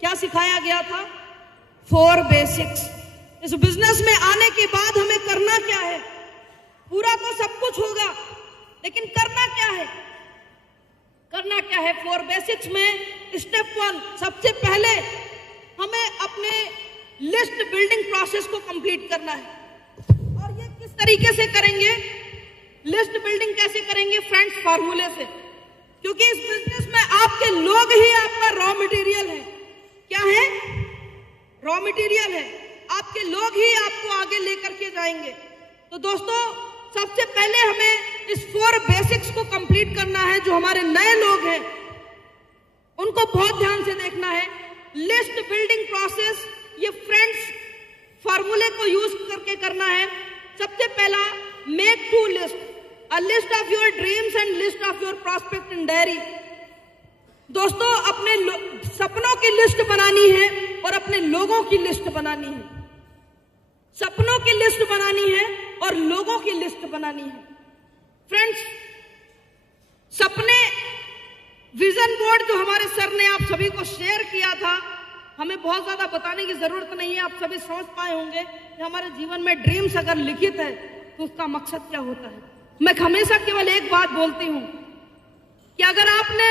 क्या सिखाया गया था? 4 बेसिक्स। इस बिजनेस में आने के बाद हमें करना क्या है? पूरा तो सब कुछ होगा, लेकिन करना क्या है? करना क्या है? 4 बेसिक्स में स्टेप 1, सबसे पहले हमें अपने लिस्ट बिल्डिंग प्रोसेस को कंप्लीट करना है। और ये किस तरीके से करेंगे? लिस्ट बिल्डिंग कैसे करेंगे फ्रेंड्स? फार्मूले से। क्योंकि इस बिजनेस में आपके लोग ही आपका रॉ मटेरियल है। क्या है? रॉ मटेरियल है। आपके लोग ही आपको आगे लेकर के जाएंगे। तो दोस्तों, सबसे पहले हमें इस 4 बेसिक्स को कंप्लीट करना है। जो हमारे नए लोग हैं उनको बहुत ध्यान से देखना है। लिस्ट बिल्डिंग प्रोसेस, ये फ्रेंड्स फार्मूले को यूज करके करना है। सबसे पहला, make 2 list, a list of your dreams and list of your prospect in diary. दोस्तों, अपने सपनों की लिस्ट बनानी है और अपने लोगों की लिस्ट बनानी है। सपनों की लिस्ट बनानी है और लोगों की लिस्ट बनानी है। फ्रेंड्स, सपने, विजन बोर्ड जो हमारे सर ने आप सभी को शेयर किया था, हमें बहुत ज्यादा बताने की जरूरत नहीं है। आप सभी समझ पाए होंगे कि हमारे जीवन में ड्रीम्स अगर लिखित है तो उसका मकसद क्या होता है। मैं हमेशा केवल एक बात बोलती हूं कि अगर आपने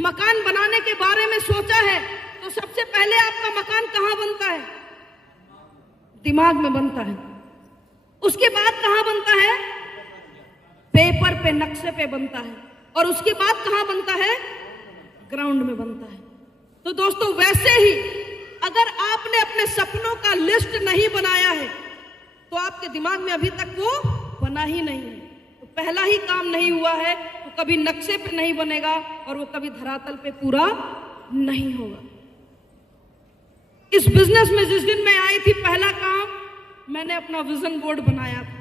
मकान बनाने के बारे में सोचा है तो सबसे पहले आपका मकान कहां बनता है? दिमाग में बनता है। उसके बाद कहां बनता है? पेपर पे, नक्शे पे बनता है। और उसके बाद कहां बनता है? ग्राउंड में बनता है। तो दोस्तों, वैसे ही अगर आपने अपने सपनों का लिस्ट नहीं बनाया है तो आपके दिमाग में अभी तक वो बना ही नहीं है। तो पहला ही काम नहीं हुआ है तो कभी नक्शे पे नहीं बनेगा और वो कभी धरातल पे पूरा नहीं होगा। इस बिजनेस में जिस दिन मैं आई थी, पहला काम मैंने अपना विजन बोर्ड बनाया था।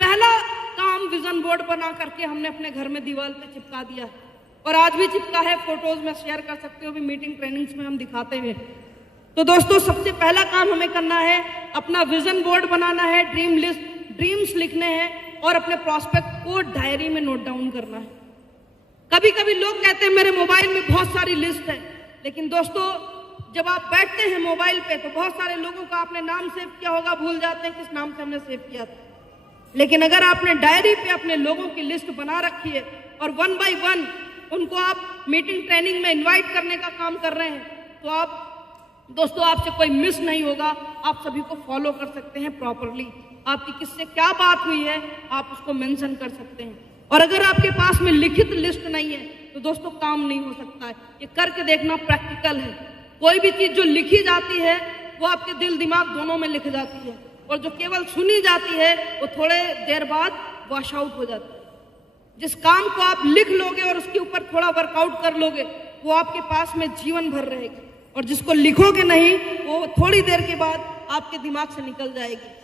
पहला काम विजन बोर्ड बना करके हमने अपने घर में दीवार पे चिपका दिया और आज भी चिपका है। फोटोज में शेयर कर सकते हो, भी मीटिंग ट्रेनिंग्स में हम दिखाते हुए। तो दोस्तों, सबसे पहला काम हमें करना है, अपना विजन बोर्ड बनाना है, ड्रीम लिस्ट, ड्रीम्स लिखने हैं और अपने प्रॉस्पेक्ट को डायरी में नोट डाउन करना है। कभी कभी लोग कहते हैं मेरे मोबाइल में बहुत सारी लिस्ट है, लेकिन दोस्तों, जब आप बैठते हैं मोबाइल पे तो बहुत सारे लोगों का आपने नाम सेव किया होगा, भूल जाते हैं किस नाम से हमने सेव किया था। लेकिन अगर आपने डायरी पे अपने लोगों की लिस्ट बना रखी है और 1 बाय 1 उनको आप मीटिंग ट्रेनिंग में इनवाइट करने का काम कर रहे हैं, तो आप दोस्तों, आपसे कोई मिस नहीं होगा। आप सभी को फॉलो कर सकते हैं प्रॉपरली। आपकी किससे क्या बात हुई है आप उसको मेंशन कर सकते हैं। और अगर आपके पास में लिखित लिस्ट नहीं है तो दोस्तों, काम नहीं हो सकता है। ये करके देखना प्रैक्टिकल है। कोई भी चीज जो लिखी जाती है वो आपके दिल दिमाग दोनों में लिख जाती है, और जो केवल सुनी जाती है वो थोड़े देर बाद वॉश आउट हो जाती है। जिस काम को आप लिख लोगे और उसके ऊपर थोड़ा वर्कआउट कर लोगे, वो आपके पास में जीवन भर रहेगी। और जिसको लिखोगे नहीं, वो थोड़ी देर के बाद आपके दिमाग से निकल जाएगी।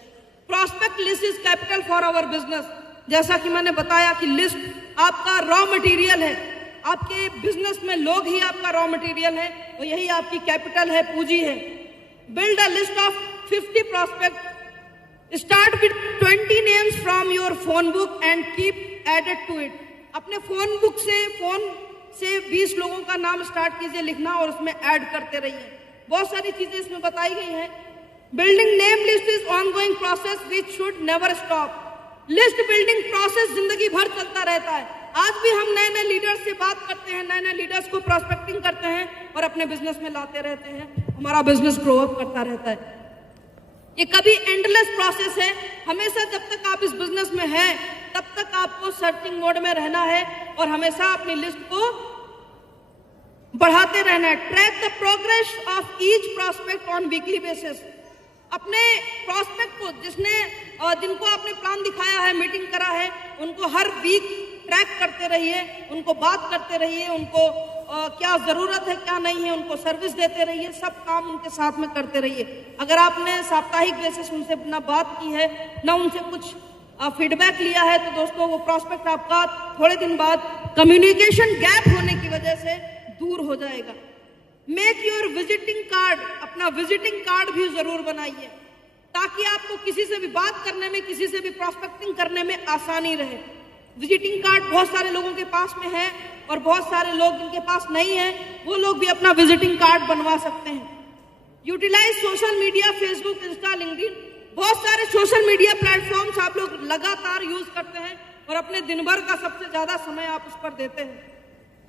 Prospect list is capital for our business. जैसा कि मैंने बताया कि लिस्ट आपका रॉ मटेरियल है। आपके बिजनेस में लोग ही आपका रॉ मटेरियल है और यही आपकी कैपिटल है, पूंजी है। Build a list of 50 prospect. Start with 20 names from your phone book and keep added to it. अपने फोन बुक से, फोन से 20 लोगों का नाम स्टार्ट कीजिए लिखना और उसमें ऐड करते रहिए। बहुत सारी चीजें इसमें बताई गई हैं। Building name list is ongoing process which should never stop. List building process जिंदगी भर चलता रहता है। आज भी हम नए नए लीडर्स से बात करते हैं, नए नए लीडर्स को प्रोस्पेक्टिंग करते हैं और अपने बिजनेस में लाते रहते हैं। हमारा बिजनेस ग्रो अप करता रहता है। ये कभी एंडलेस प्रोसेस है। हमेशा जब तक आप इस बिजनेस में हैं तब तक आपको सर्चिंग मोड में रहना है और हमेशा अपनी लिस्ट को बढ़ाते रहना है। Track the progress of each prospect on weekly basis. अपने प्रॉस्पेक्ट को जिनको आपने प्लान दिखाया है, मीटिंग करा है, उनको हर वीक ट्रैक करते रहिए, उनको बात करते रहिए, उनको क्या जरूरत है क्या नहीं है, उनको सर्विस देते रहिए, सब काम उनके साथ में करते रहिए। अगर आपने साप्ताहिक बेसिस उनसे ना बात की है, ना उनसे कुछ फीडबैक लिया है, तो दोस्तों वो प्रॉस्पेक्ट आपका थोड़े दिन बाद कम्युनिकेशन गैप होने की वजह से दूर हो जाएगा। Make your visiting card. अपना विजिटिंग कार्ड भी जरूर बनाइए ताकि आपको किसी से भी बात करने में, किसी से भी प्रॉस्पेक्टिंग करने में आसानी रहे। विजिटिंग कार्ड बहुत सारे लोगों के पास में है और बहुत सारे लोग जिनके पास नहीं है वो लोग भी अपना विजिटिंग कार्ड बनवा सकते हैं। Utilize social media, Facebook, Insta, LinkedIn, बहुत सारे सोशल मीडिया प्लेटफॉर्म्स आप लोग लगातार यूज करते हैं और अपने दिन भर का सबसे ज्यादा समय आप उस पर देते हैं।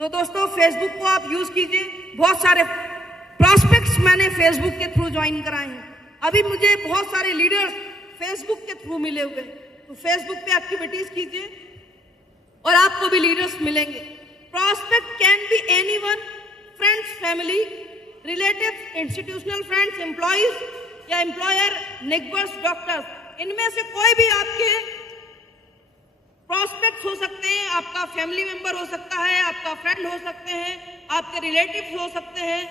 तो दोस्तों फेसबुक को आप यूज कीजिए। बहुत सारे प्रॉस्पेक्ट्स मैंने फेसबुक के थ्रू ज्वाइन कराए हैं। अभी मुझे बहुत सारे लीडर्स फेसबुक के थ्रू मिले हुए, तो फेसबुक पे एक्टिविटीज कीजिए और आपको भी लीडर्स मिलेंगे। Prospect can be anyone, friends, family, relatives, institutional friends, employees या एम्प्लॉयर, नेबर्स, डॉक्टर्स, इनमें से कोई भी आपके प्रॉस्पेक्ट्स हो सकते हैं। आपका फैमिली मेंबर हो सकता है, आपका फ्रेंड हो सकते हैं, आपके रिलेटिव्स हो सकते हैं।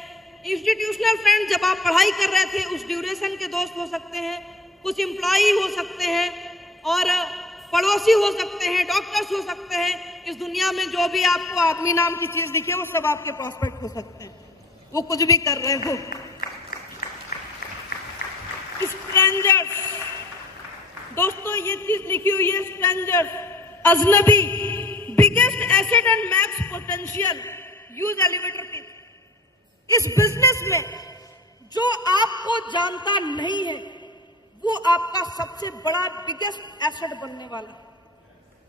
इंस्टीट्यूशनल फ्रेंड जब आप पढ़ाई कर रहे थे उस ड्यूरेशन के दोस्त हो सकते हैं, कुछ एम्प्लॉई हो सकते हैं और पड़ोसी हो सकते हैं, डॉक्टर्स हो सकते हैं। इस दुनिया में जो भी आपको आदमी नाम की चीज दिखे वो सब आपके प्रॉस्पेक्ट हो सकते हैं, वो कुछ भी कर रहे हो। स्ट्रेंजर्स, दोस्तों ये चीज लिखी हुई है, स्ट्रेंजर्स, अजनबी, biggest asset and max potential, use elevator pitch. इस बिजनेस में जो आपको जानता नहीं है वो आपका सबसे बड़ा बिगेस्ट एसेट बनने वाला,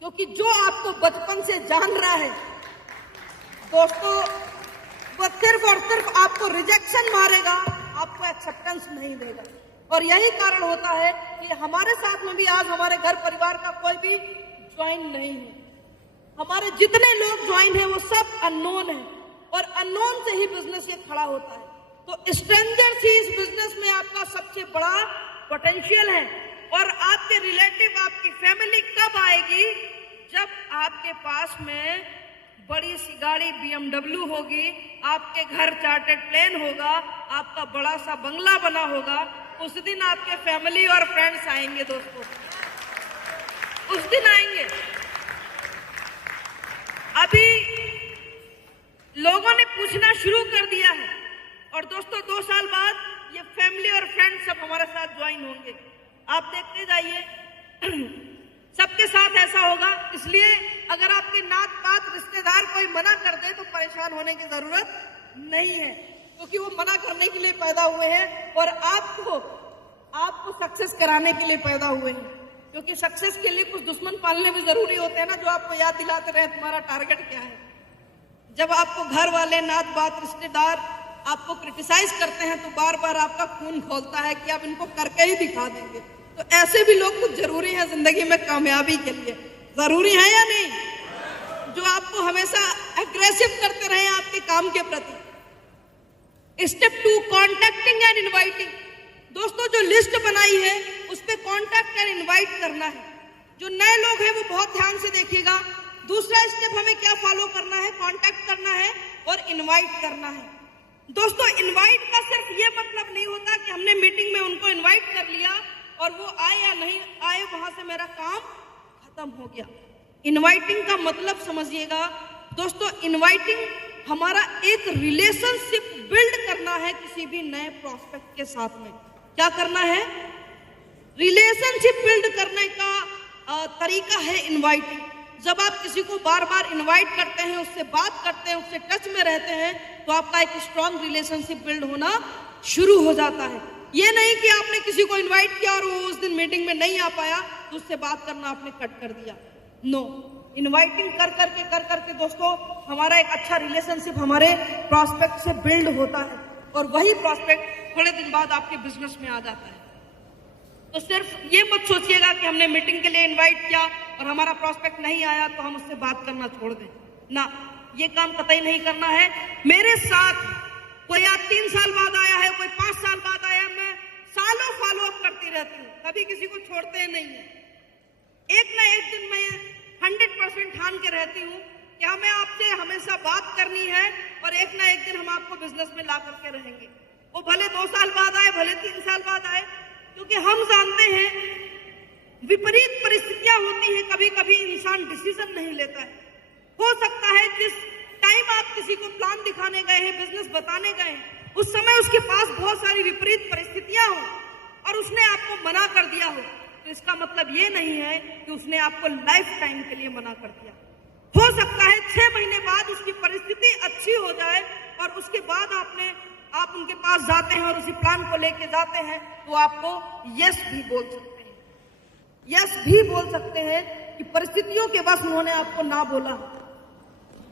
क्योंकि जो आपको बचपन से जान रहा है दोस्तों वो सिर्फ और सिर्फ आपको रिजेक्शन मारेगा, आपको एक्सेप्टेंस नहीं देगा। और यही कारण होता है कि हमारे साथ में भी आज हमारे घर परिवार का कोई भी ज्वाइन नहीं है। हमारे जितने लोग ज्वाइन हैं वो सब अननोन है और अननोन से ही बिजनेस ये खड़ा होता है। तो स्ट्रेंजर्स ही इस बिजनेस में आपका सबसे बड़ा पोटेंशियल है। और आपके रिलेटिव, आपकी फैमिली कब आएगी? जब आपके पास में बड़ी सी गाड़ी BMW होगी, आपके घर चार्टर्ड प्लेन होगा, आपका बड़ा सा बंगला बना होगा, उस दिन आपके फैमिली और फ्रेंड्स आएंगे दोस्तों, उस दिन आएंगे। अभी लोगों ने पूछना शुरू कर दिया है और दोस्तों 2 साल बाद ये फैमिली और फ्रेंड्स सब हमारे साथ ज्वाइन होंगे। आप देखते जाइए सबके साथ ऐसा होगा। इसलिए अगर आपके नात पात रिश्तेदार कोई मना कर दे तो परेशान होने की जरूरत नहीं है, क्योंकि वो मना करने के लिए पैदा हुए हैं और आपको सक्सेस कराने के लिए पैदा हुए हैं। क्योंकि सक्सेस के लिए कुछ दुश्मन पालने भी जरूरी होते हैं ना, जो आपको याद दिलाते रहे तुम्हारा टारगेट क्या है। जब आपको घर वाले, नात बात, रिश्तेदार आपको क्रिटिसाइज करते हैं तो बार बार आपका खून खोलता है कि आप इनको करके ही दिखा देंगे। तो ऐसे भी लोग कुछ जरूरी है जिंदगी में कामयाबी के लिए, जरूरी है या नहीं, जो आपको हमेशा एग्रेसिव करते रहे आपके काम के प्रति। Step 2, contacting and inviting. दोस्तों जो लिस्ट बनाई है उस पर कॉन्टैक्ट एंड इनवाइट करना है। जो नए लोग हैं वो बहुत ध्यान से देखिएगा। दूसरा स्टेप हमें क्या फॉलो करना है? कॉन्टैक्ट करना है और इनवाइट करना है। दोस्तों इनवाइट का सिर्फ ये मतलब नहीं होता कि हमने मीटिंग में उनको इनवाइट कर लिया और वो आए या नहीं आए वहां से मेरा काम खत्म हो गया। इनवाइटिंग का मतलब समझिएगा दोस्तों, इनवाइटिंग हमारा एक रिलेशनशिप बिल्ड करना है किसी भी नए प्रॉस्पेक्ट के साथ में। क्या करना है? रिलेशनशिप बिल्ड करने का तरीका है इनवाइटिंग। जब आप किसी को बार बार इनवाइट करते हैं, उससे बात करते हैं, उससे टच में रहते हैं, तो आपका एक स्ट्रॉन्ग रिलेशनशिप बिल्ड होना शुरू हो जाता है। ये नहीं कि आपने किसी को इनवाइट किया और वो उस दिन मीटिंग में नहीं आ पाया तो उससे बात करना आपने कट कर दिया। नो, इनवाइटिंग कर करके दोस्तों हमारा एक अच्छा रिलेशनशिप हमारे प्रॉस्पेक्ट से बिल्ड होता है और वही प्रॉस्पेक्ट थोड़े दिन बाद आपके बिजनेस में आ जाता है। तो सिर्फ ये मत सोचिएगा कि हमने मीटिंग के लिए इनवाइट किया और हमारा प्रॉस्पेक्ट नहीं आया तो हम उससे बात करना छोड़ दें ना, ये काम कतई नहीं करना है। मेरे साथ कोई आज 3 साल बाद आया है, कोई 5 साल बाद आया, मैं सालों फॉलो अप करती रहती हूँ, कभी किसी को छोड़ते नहीं है। एक ना एक दिन मैं 100% ठान के रहती हूँ कि हमें आपसे हमेशा बात करनी है और एक ना एक दिन हम आपको बिजनेस में ला करके रहेंगे। वो भले 2 साल बाद आए, भले 3 साल बाद आए, क्योंकि हम जानते हैं विपरीत परिस्थितियां होती हैं, कभी कभी इंसान डिसीजन नहीं लेता है। हो सकता है जिस टाइम आप किसी को प्लान दिखाने गए हैं, बिजनेस बताने गए हैं, उस समय उसके पास बहुत सारी विपरीत परिस्थितियां हो और उसने आपको मना कर दिया हो, तो इसका मतलब ये नहीं है कि उसने आपको लाइफ टाइम के लिए मना कर दिया। हो सकता है 6 महीने बाद उसकी उसके बाद आप उनके पास जाते हैं और उसी प्लान को लेके जाते हैं, तो आपको यस भी बोल सकते हैं। यस भी बोल सकते हैं कि परिस्थितियों के बस उन्होंने आपको ना बोला,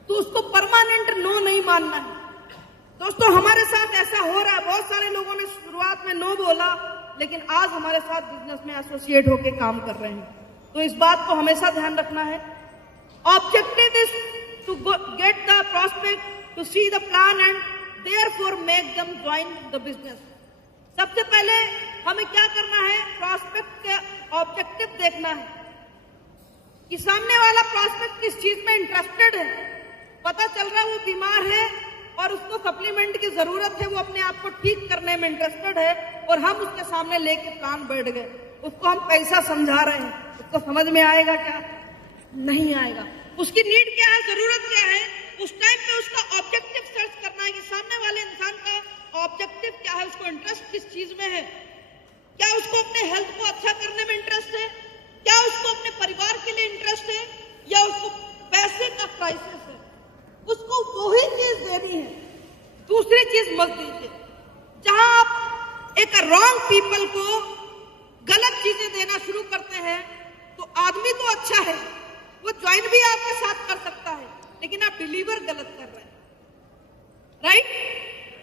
तो उसको परमानेंट नो नहीं मानना है। दोस्तों, हमारे साथ ऐसा हो रहा है, बहुत सारे लोगों ने शुरुआत में नो बोला, लेकिन आज हमारे साथ बिजनेस में एसोसिएट होकर काम कर रहे हैं। तो इस बात को हमेशा ध्यान रखना है। Objective is to get the prospect to see the plan and therefore make them join the business. सबसे पहले हमें क्या करना है, प्रोस्पेक्ट का ऑब्जेक्टिव देखना है कि सामने वाला प्रोस्पेक्ट किस चीज में इंटरेस्टेड है। पता चल रहा है वो बीमार है और उसको सप्लीमेंट की जरूरत है, वो अपने आप को ठीक करने में इंटरेस्टेड है, और हम उसके सामने लेके प्लान बैठ गए, उसको हम पैसा समझा रहे हैं, उसको समझ में आएगा क्या? नहीं आएगा। उसकी नीड क्या है, जरूरत क्या है, उस टाइम पे उसका ऑब्जेक्टिव सर्च करना है कि सामने वाले इंसान का ऑब्जेक्टिव क्या है, उसको इंटरेस्ट किस चीज में है। क्या उसको अपने हेल्थ को अच्छा करने में इंटरेस्ट है, क्या उसको अपने परिवार के लिए इंटरेस्ट है, या उसको पैसे का क्राइसिस है। उसको वही चीज देनी है, दूसरी चीज मत दीजिए। जहां आप एक रॉन्ग पीपल को गलत चीजें देना शुरू करते हैं, तो आदमी तो अच्छा है, वो ज्वाइन भी आपके साथ कर सकता है, लेकिन आप डिलीवर गलत कर रहे हैं, राइट?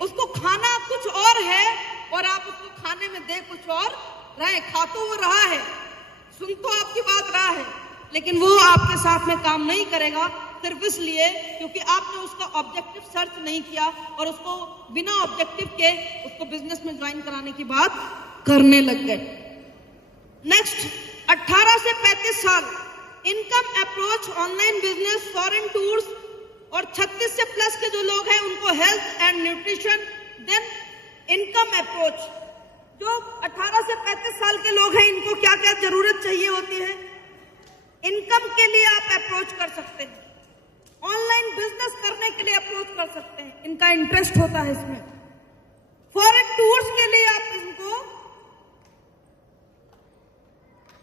उसको खाना कुछ और है और आप उसको खाने में दे कुछ और रहे। खा तो वो रहा है, सुन तो आपकी बात रहा है, लेकिन वो आपके साथ में काम नहीं करेगा, सिर्फ इसलिए क्योंकि आपने उसका ऑब्जेक्टिव सर्च नहीं किया और उसको बिना ऑब्जेक्टिव के उसको बिजनेस में ज्वाइन कराने की बात करने लग गए। नेक्स्ट, 18 से 35 साल, income approach, online business, foreign tours, और 36 से प्लस के जो लोग हैं उनको health and nutrition. Then income approach, जो 18 से 35 साल के लोग हैं, इनको क्या क्या जरूरत चाहिए होती है, इनकम के लिए आप अप्रोच कर सकते हैं, ऑनलाइन बिजनेस करने के लिए अप्रोच कर सकते हैं, इनका इंटरेस्ट होता है इसमें। फॉरेन टूर्स के लिए आप इनको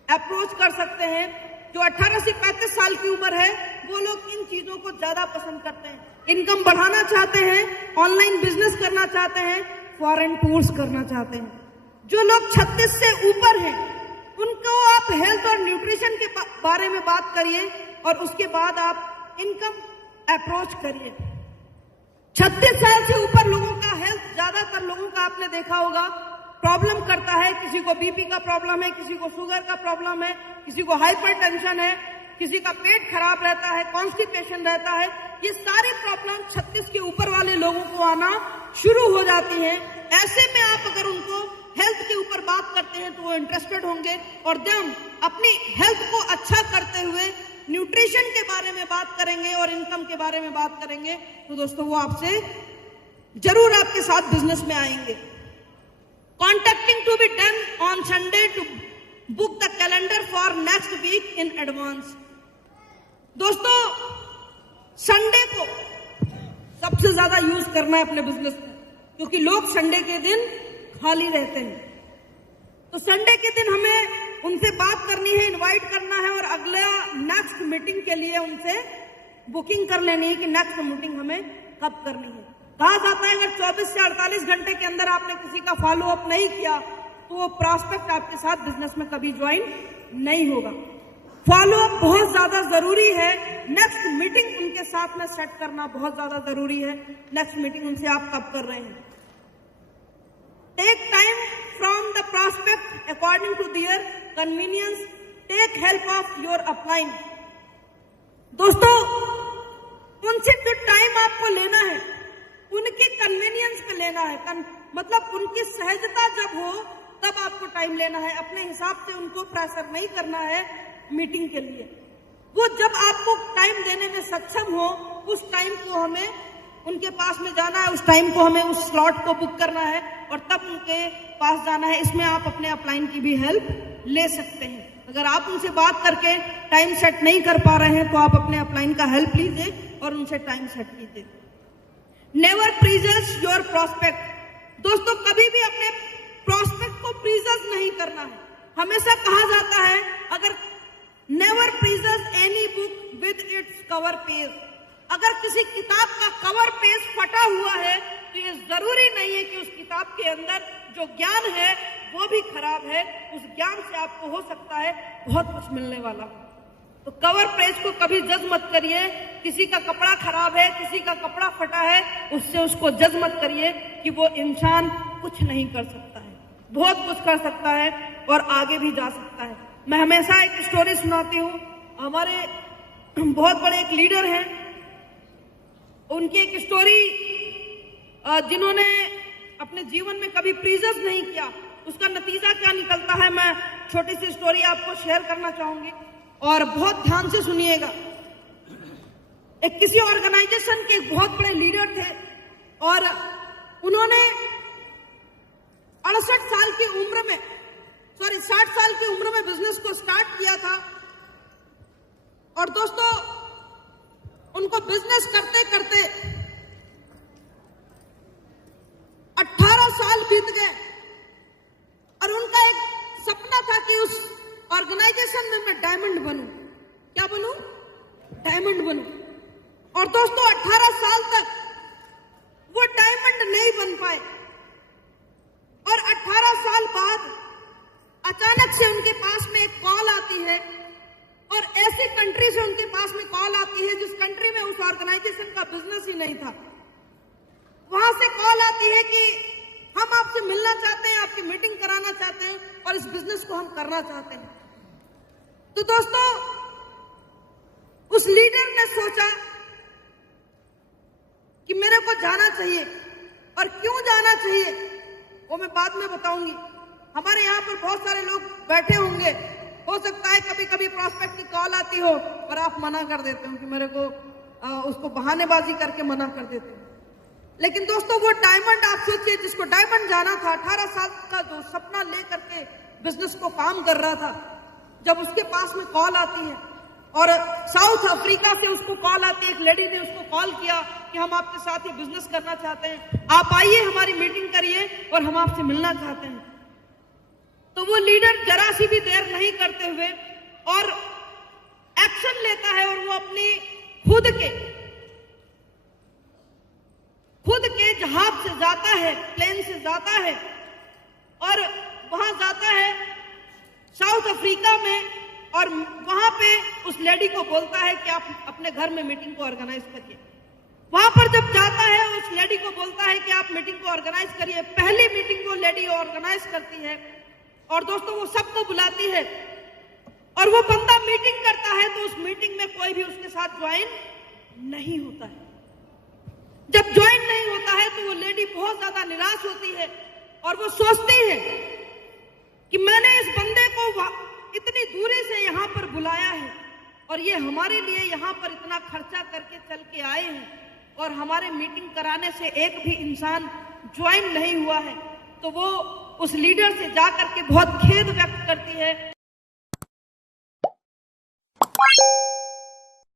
अप्रोच कर सकते हैं। जो 18 से 35 साल की उम्र है, वो लोग इन चीजों को ज्यादा पसंद करते हैं, इनकम बढ़ाना चाहते हैं, ऑनलाइन बिजनेस करना चाहते हैं, फॉरेन टूर्स करना चाहते हैं। जो लोग 36 से ऊपर हैं, उनको आप हेल्थ और न्यूट्रिशन के बारे में बात करिए और उसके बाद आप इनकम अप्रोच करिए। 36 साल से ऊपर लोगों का हेल्थ, ज्यादातर लोगों का आपने देखा होगा, प्रॉब्लम करता है। किसी को बीपी का प्रॉब्लम है, किसी को शुगर का प्रॉब्लम है, किसी को हाइपरटेंशन है, किसी का पेट खराब रहता है, कॉन्स्टिपेशन रहता है। ये सारी प्रॉब्लम 36 के ऊपर वाले लोगों को आना शुरू हो जाती है। ऐसे में आप अगर उनको हेल्थ के ऊपर बात करते हैं तो वो इंटरेस्टेड होंगे, और देन अपनी हेल्थ को अच्छा करते हुए न्यूट्रिशन के बारे में बात करेंगे और इनकम के बारे में बात करेंगे, तो दोस्तों वो आपसे जरूर आपके साथ बिजनेस में आएंगे। Contacting to be done on Sunday to book the calendar for next week in advance. दोस्तों, संडे को सबसे ज्यादा यूज करना है अपने बिजनेस में, क्योंकि लोग संडे के दिन खाली रहते हैं। तो संडे के दिन हमें उनसे बात करनी है, इनवाइट करना है, और अगला नेक्स्ट मीटिंग के लिए उनसे बुकिंग कर लेनी है कि नेक्स्ट मीटिंग हमें कब करनी है। कहा जाता है अगर 24 से 48 घंटे के अंदर आपने किसी का फॉलो अप नहीं किया तो वो प्रॉस्पेक्ट आपके साथ बिजनेस में कभी ज्वाइन नहीं होगा। फॉलो अप बहुत ज्यादा जरूरी है। नेक्स्ट मीटिंग उनके साथ में सेट करना बहुत ज्यादा जरूरी है। नेक्स्ट मीटिंग उनसे आप कब कर रहे हैं। Take time from the prospect according to their convenience. Take help of your upline. दोस्तों, उनसे जो टाइम आपको लेना है उनकी कन्वीनियंस पे लेना है। मतलब उनकी सहजता जब हो तब आपको टाइम लेना है। अपने हिसाब से उनको प्रेशर नहीं करना है मीटिंग के लिए। वो जब आपको टाइम देने में सक्षम हो, उस टाइम को हमें उनके पास में जाना है, उस टाइम को हमें उस स्लॉट को बुक करना है और तब उनके पास जाना है। इसमें आप अपने अपलाइन की भी हेल्प ले सकते हैं। अगर आप उनसे बात करके टाइम सेट नहीं कर पा रहे हैं तो आप अपने अपलाइन का हेल्प लीजिए और उनसे टाइम सेट कीजिए। Never prejudge your prospect. दोस्तों, कभी भी अपने प्रॉस्पेक्ट को प्रीजल्स नहीं करना है। हमेशा कहा जाता है अगर never prejudge any book with its cover page. अगर किसी किताब का कवर पेज फटा हुआ है तो ये जरूरी नहीं है कि उस किताब के अंदर जो ज्ञान है वो भी खराब है। उस ज्ञान से आपको हो सकता है बहुत कुछ मिलने वाला। तो कवर पेज को कभी जज मत करिए। किसी का कपड़ा खराब है, किसी का कपड़ा फटा है, उससे उसको जज मत करिए कि वो इंसान कुछ नहीं कर सकता है। बहुत कुछ कर सकता है और आगे भी जा सकता है। मैं हमेशा एक स्टोरी सुनाती हूँ। हमारे बहुत बड़े एक लीडर हैं, उनकी एक स्टोरी, जिन्होंने अपने जीवन में कभी प्रीजर्स नहीं किया, उसका नतीजा क्या निकलता है, मैं छोटी सी स्टोरी आपको शेयर करना चाहूंगी और बहुत ध्यान से सुनिएगा। एक किसी ऑर्गेनाइजेशन के एक बहुत बड़े लीडर थे और उन्होंने 68 साल की उम्र में 60 साल की उम्र में बिजनेस को स्टार्ट किया था। और दोस्तों, उनको बिजनेस करते करते 18 साल बीत गए और उनका एक सपना था कि उस ऑर्गेनाइजेशन में मैं डायमंड बनूं। क्या बनूं? डायमंड बनूं। और दोस्तों, 18 साल तक वो डायमंड नहीं बन पाए और 18 साल बाद अचानक से उनके पास में एक कॉल आती है और ऐसी कंट्री से उनके पास में कॉल आती है जिस कंट्री में उस ऑर्गेनाइजेशन का बिजनेस ही नहीं था। वहां से कॉल आती है कि हम आपसे मिलना चाहते हैं, आपकी मीटिंग कराना चाहते हैं और इस बिजनेस को हम करना चाहते हैं। तो दोस्तों, उस लीडर ने सोचा कि मेरे को जाना चाहिए। और क्यों जाना चाहिए वो मैं बाद में बताऊंगी। हमारे यहाँ पर बहुत सारे लोग बैठे होंगे, हो सकता है कभी कभी प्रॉस्पेक्ट की कॉल आती हो और आप मना कर देते हो कि मेरे को उसको बहानेबाजी करके मना कर देते हो। लेकिन दोस्तों, वो डायमंड, आप सोचिए, जिसको डायमंड जाना था, 18 साल का जो सपना लेकर के बिजनेस को काम कर रहा था, जब उसके पास में कॉल आती है और साउथ अफ्रीका से उसको कॉल आती है, एक लेडी ने उसको कॉल किया कि हम आपके साथ ये बिजनेस करना चाहते हैं, आप आइए, हमारी मीटिंग करिए और हम आपसे मिलना चाहते हैं। तो वो लीडर जरा सी भी देर नहीं करते हुए और एक्शन लेता है और वो अपनी खुद के जहाज से जाता है, प्लेन से जाता है और वहां जाता है साउथ अफ्रीका में और वहां पे उस लेडी को बोलता है कि आप अपने घर में मीटिंग को ऑर्गेनाइज करिए। वहां पर जब जाता है, उस लेडी को बोलता है कि आप मीटिंग को ऑर्गेनाइज करिए। पहली मीटिंग वो लेडी ऑर्गेनाइज करती है और दोस्तों, वो सबको बुलाती है और वो बंदा मीटिंग करता है तो उस मीटिंग में कोई भी उसके साथ ज्वाइन नहीं होता है। जब ज्वाइन नहीं होता है तो वो लेडी बहुत ज्यादा निराश होती है और वो सोचती है कि मैंने इस बंदे को इतनी दूरी से यहाँ पर बुलाया है और ये हमारे लिए यहाँ पर इतना खर्चा करके चल के आए हैं और हमारे मीटिंग कराने से एक भी इंसान ज्वाइन नहीं हुआ है। तो वो उस लीडर से जाकर के बहुत खेद व्यक्त करती है।